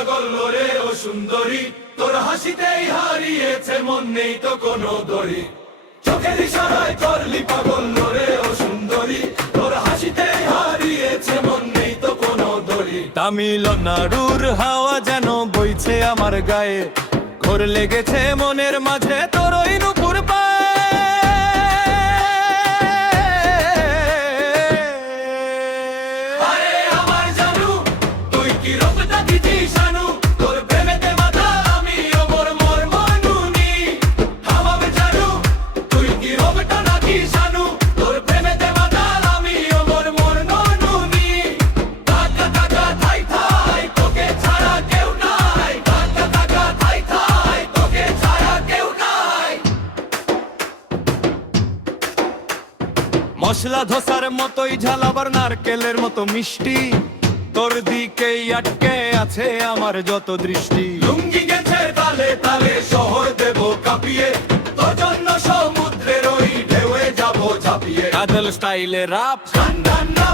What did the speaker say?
পাগল রে ও সুন্দরী, তোর হাসিতেই হারিয়েছে মন, নেই তো কোনো দড়ি। চোখের ইশারায় করলি পাগল রে ও সুন্দরী, তোর হাসিতেই হারিয়েছে মন, নেই তো কোনো দড়ি। তামিলনাড়ুর হাওয়া যেন বইছে আমার গায়ে, ঘোর লেগেছে মনের মাঝে তোর ওই নুপুর পায়ে। আরে আমার জানু, তুই কি রূপটা দিছিস জানু, তোর প্রেমেতে মাথা আমি ওমর মোর মনুনি। থামাবে জানু, তুই কি রূপটা নাকিস জানু, তোর প্রেমেতে মাথা আমি ওমর মোর মনুনি। টাকা টাকা থাই থাই তোকে ছাড়া কেউ নাই, টাকা টাকা থাই থাই তোকে ছাড়া কেউ নাই। মশলা ধোসার মতোই ঝাল আবার নারকেলের মতো মিষ্টি, তোর দিকেই আটকে আছে আমার যত দৃষ্টি। লুঙ্গি গেছে তালে তালে শহর দেব কাঁপিয়ে, তোর জন্য সমুদ্রের ওই ঢেউয়ে যাবো ঝাঁপিয়ে। কাজল স্টাইলে রাপ গান গান না